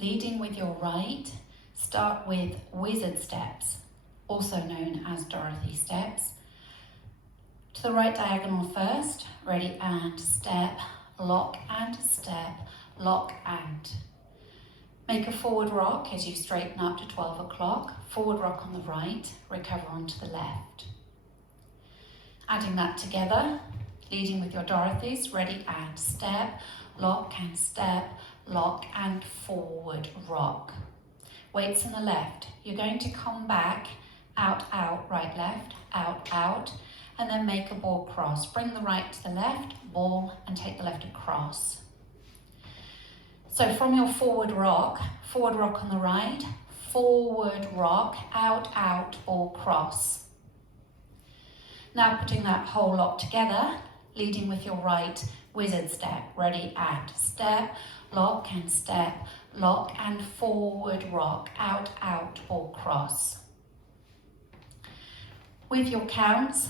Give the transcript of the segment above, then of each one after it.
Leading with your right, start with wizard steps, also known as Dorothy steps. To the right diagonal first, ready and step, lock and step, lock and. Make a forward rock as you straighten up to 12 o'clock, forward rock on the right, recover onto the left. Adding that together, leading with your Dorothy's, ready and step, lock and step, lock and forward rock. Weights on the left. You're going to come back, out, out, right, left, out, out, and then make a ball cross. Bring the right to the left, ball, and take the left across. So from your forward rock on the right, forward rock, out, out, ball cross. Now putting that whole lot together, leading with your right wizard step, ready and step, lock and step, lock and forward rock, out, out, ball cross. With your counts,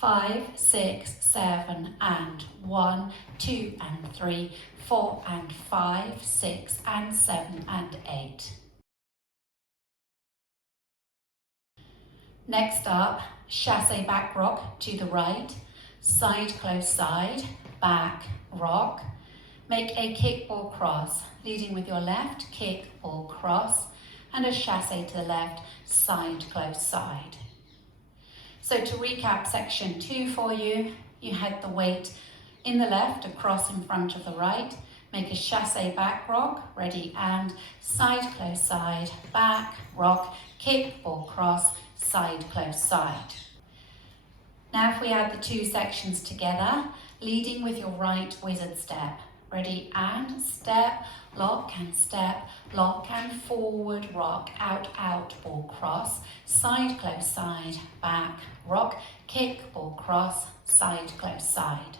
5, 6, 7 and 1, 2 and 3, 4 and 5, 6 and 7 and 8. Next up, chassé back rock to the right, side close side, back rock. Make a kick ball cross, leading with your left, kick ball cross, and a chassé to the left, side close side. So to recap section 2 for you, you had the weight in the left, across in front of the right, make a chassé back rock, ready and side close side, back rock, kick ball cross, side close side. Now if we add the two sections together, leading with your right wizard step, ready and step, lock and forward rock, out, out, ball cross, side close side, back, rock, kick, ball cross, side close side.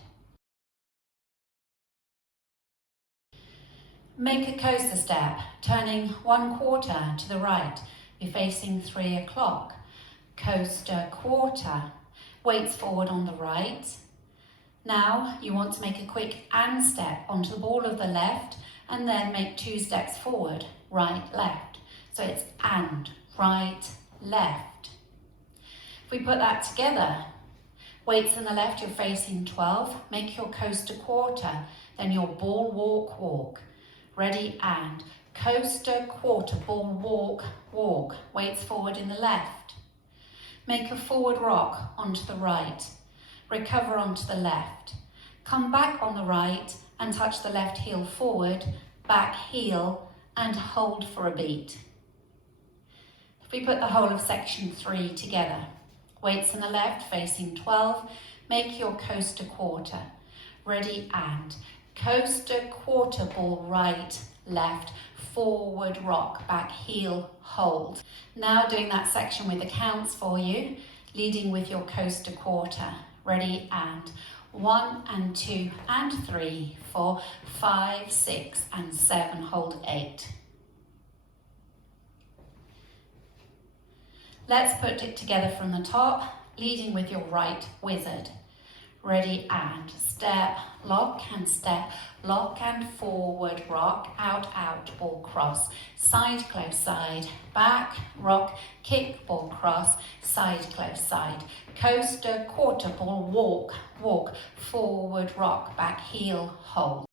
Make a coaster step, turning 1/4 to the right, you're facing 3 o'clock. Coaster quarter, weights forward on the right. Now you want to make a quick and step onto the ball of the left and then make 2 steps forward, right, left. So it's and, right, left. If we put that together, weights on the left, you're facing 12, make your coaster quarter, then your ball walk, walk. Ready and coaster quarter, ball walk, walk. Weights forward in the left. Make a forward rock onto the right. Recover onto the left. Come back on the right and touch the left heel forward, back heel, and hold for a beat. If we put the whole of section 3 together, weights on the left facing 12, make your coaster quarter. Ready and coaster quarter, ball right, left, forward rock, back heel, hold. Now doing that section with the counts for you, leading with your coaster quarter. Ready and 1 and 2 and 3, 4, 5, 6 and 7, hold 8. Let's put it together from the top, leading with your right wizard. Ready and step, lock and forward rock, out, out, ball cross, side close side, back, rock, kick, ball cross, side close side, coaster, quarter, ball, walk, walk, forward rock, back heel, hold.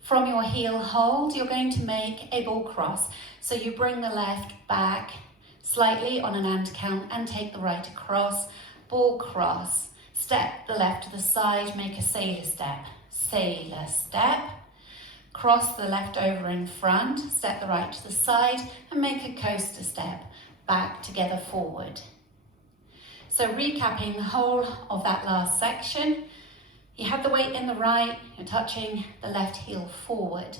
From your heel hold, you're going to make a ball cross. So you bring the left back slightly on an and count and take the right across, ball cross, step the left to the side, make a sailor step, cross the left over in front, step the right to the side and make a coaster step, back together forward. So recapping the whole of that last section, you have the weight in the right, you're touching the left heel forward.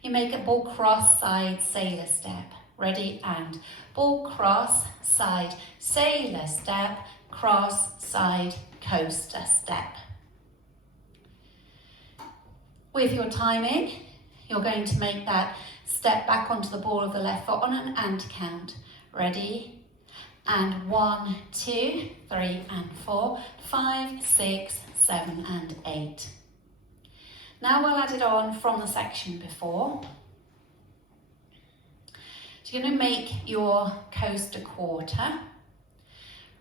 You make a ball cross side sailor step. Ready and ball cross, side, sailor step, cross, side, coaster step. With your timing, you're going to make that step back onto the ball of the left foot on an and count. Ready? And 1, 2, 3 and 4, 5, 6, 7 and 8. Now we'll add it on from the section before. So you're going to make your coaster quarter.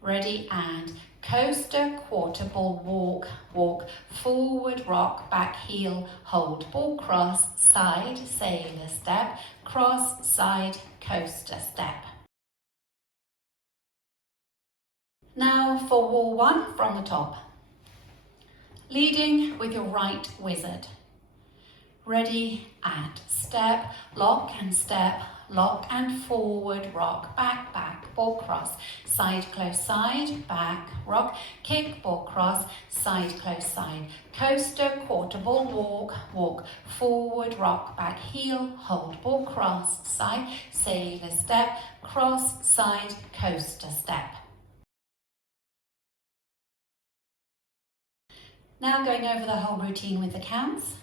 Ready, and coaster, quarter, ball, walk, walk, forward, rock, back, heel, hold, ball, cross, side, sailor step, cross, side, coaster step. Now for wall 1 from the top. Leading with your right wizard. Ready, and step, lock and step, lock and forward, rock, back, back, ball, cross, side, close, side, back, rock, kick, ball, cross, side, close, side, coaster, quarter, ball, walk, walk, forward, rock, back, heel, hold, ball, cross, side, sailor step, cross, side, coaster step. Now going over the whole routine with the counts.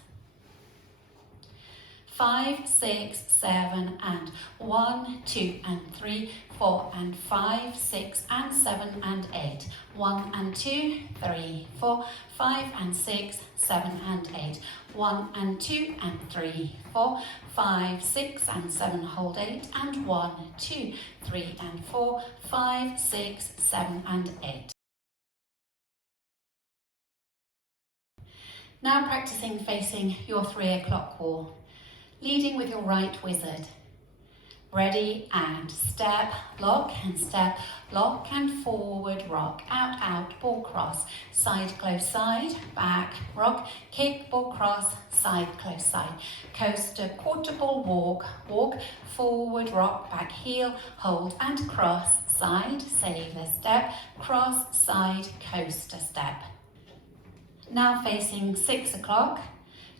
5, 6, 7, and 1, 2, and 3, 4, and 5, 6, and 7, and 8. 1 and 2, 3, 4, 5, and 6, 7, and 8. 1 and 2, and 3, 4, 5, 6, and 7, hold 8, and 1, 2, 3, and 4, 5, 6, 7, and 8. Now practicing facing your 3 o'clock wall. Leading with your right wizard. Ready, and step, lock and forward, rock, out, out, ball, cross, side, close, side, back, rock, kick, ball, cross, side, close, side, coaster, quarter, ball, walk, walk, forward, rock, back, heel, hold and cross, side, sailor step, cross, side, coaster step. Now facing 6 o'clock,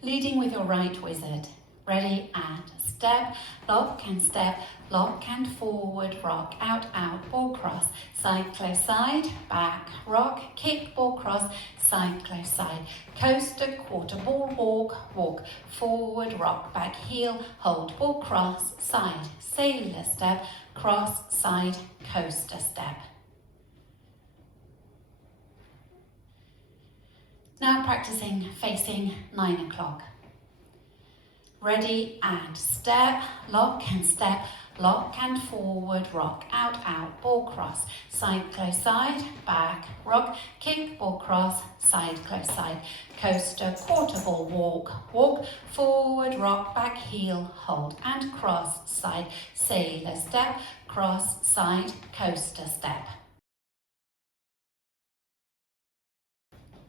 leading with your right wizard. Ready, and step, lock and forward, rock, out, out, ball, cross, side, close, side, back, rock, kick, ball, cross, side, close, side, coaster, quarter, ball, walk, walk, forward, rock, back, heel, hold, ball, cross, side, sailor step, cross, side, coaster step. Now practicing facing 9 o'clock. Ready, and step, lock and forward, rock, out, out, ball, cross, side, close, side, back, rock, kick, ball, cross, side, close, side, coaster, quarter, ball, walk, walk, forward, rock, back, heel, hold and cross, side, sailor step, cross, side, coaster step.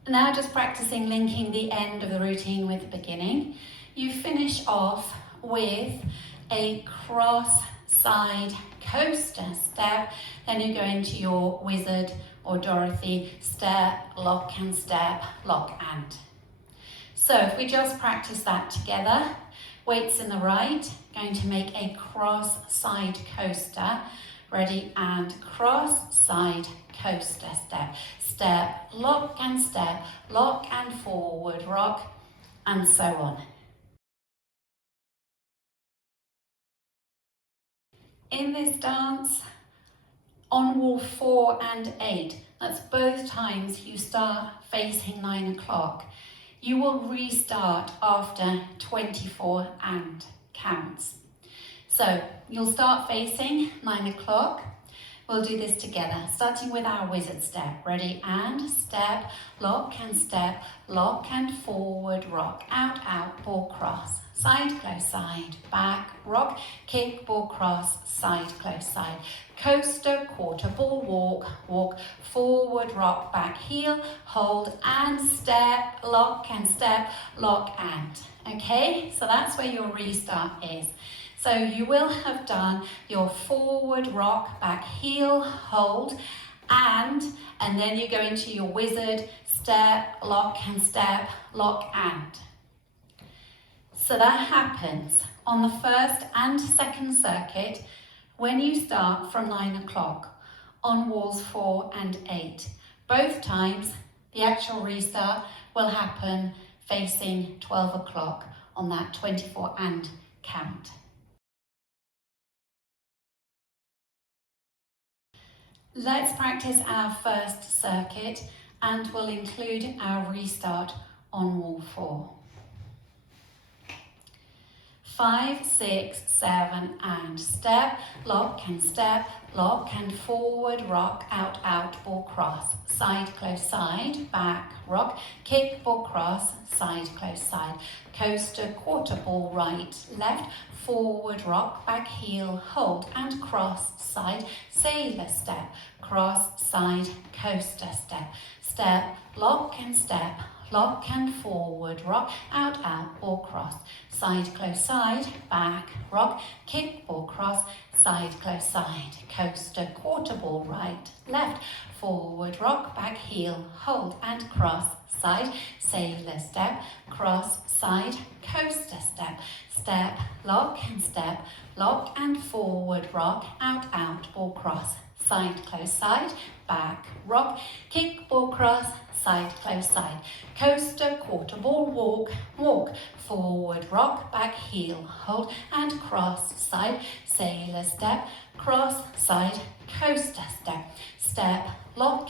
Now just practicing linking the end of the routine with the beginning. You finish off with a cross side coaster step, then you go into your wizard or Dorothy step, lock and step, lock and. So if we just practice that together, weights in the right, going to make a cross side coaster. Ready, and cross side coaster step, step, lock and forward, rock, and so on. In this dance, on wall 4 and 8, that's both times you start facing 9 o'clock. You will restart after 24 and counts. So you'll start facing 9 o'clock. We'll do this together, starting with our wizard step. Ready, and step, lock and forward, rock, out, out, ball, cross, side, close, side, back, rock, kick, ball, cross, side, close, side, coaster, quarter, ball, walk, walk, forward, rock, back, heel, hold, and step, lock and. Okay, so that's where your restart is. So you will have done your forward rock, back heel, hold, and then you go into your wizard, step, lock and So that happens on the first and second circuit when you start from 9 o'clock on walls 4 and 8. Both times the actual restart will happen facing 12 o'clock on that 24 and count. Let's practice our first circuit and we'll include our restart on wall 4. 5, 6, 7, and step, lock and forward, rock, out, out, ball cross, side, close, side, back, rock, kick, ball cross, side, close, side, coaster, quarter ball, right, left, forward, rock, back, heel, hold, and cross, side, sailor step, cross, side, coaster step, step, lock and forward, rock, out, out, ball cross, side, close, side, back, rock, kick, ball cross, side, close, side, coaster, quarter ball, right, left, forward, rock, back, heel, hold, and cross, side, sailor step, cross, side, coaster step, step, lock and forward, rock, out, out, ball cross, side, close, side, back, rock, kick, ball cross, side, close, side, coaster, quarter ball, walk, forward, rock, back, heel, hold, and cross, side, sailor step, cross, side, coaster step, step, lock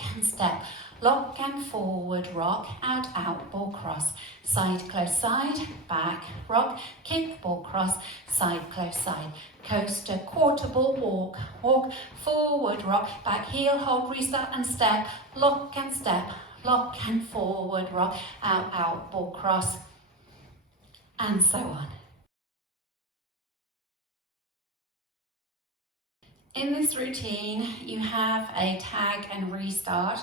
and forward, rock, out, out, ball cross, side, close, side, back, rock, kick, ball cross, side, close, side, coaster, quarter ball, walk, forward, rock, back, heel, hold, restart, and step, lock and forward, rock, out, out, ball cross, and so on. In this routine, you have a tag and restart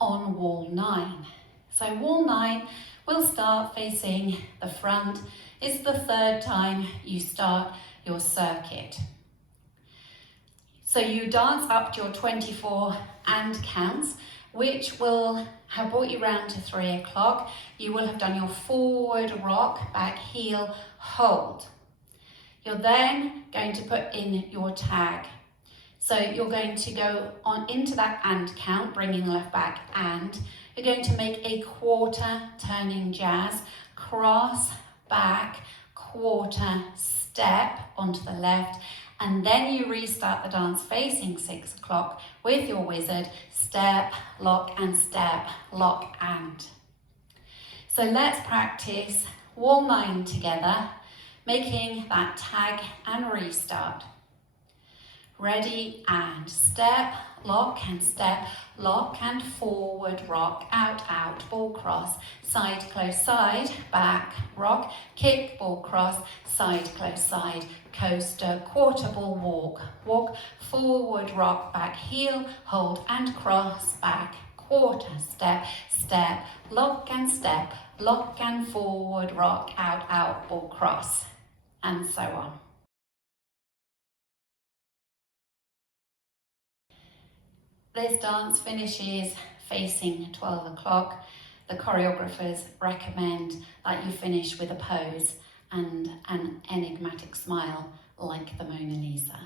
on wall 9. So wall 9 will start facing the front. It's the third time you start your circuit. So you dance up to your 24 and counts, which will have brought you round to 3 o'clock. You will have done your forward rock, back heel, hold. You're then going to put in your tag. So you're going to go on into that and count, bringing the left back and. You're going to make a quarter turning jazz, cross, back, quarter, step onto the left, and then you restart the dance facing 6 o'clock with your wizard, step, lock and. So let's practice wall 9 together, making that tag and restart. Ready, and step, lock and forward, rock, out, out, ball cross, side, close, side, back, rock, kick, ball cross, side, close, side, coaster, quarter ball, walk, forward, rock, back, heel, hold, and cross, back, quarter, step, lock and forward, rock, out, out, ball cross, and so on. This dance finishes facing 12 o'clock. The choreographers recommend that you finish with a pose and an enigmatic smile like the Mona Lisa.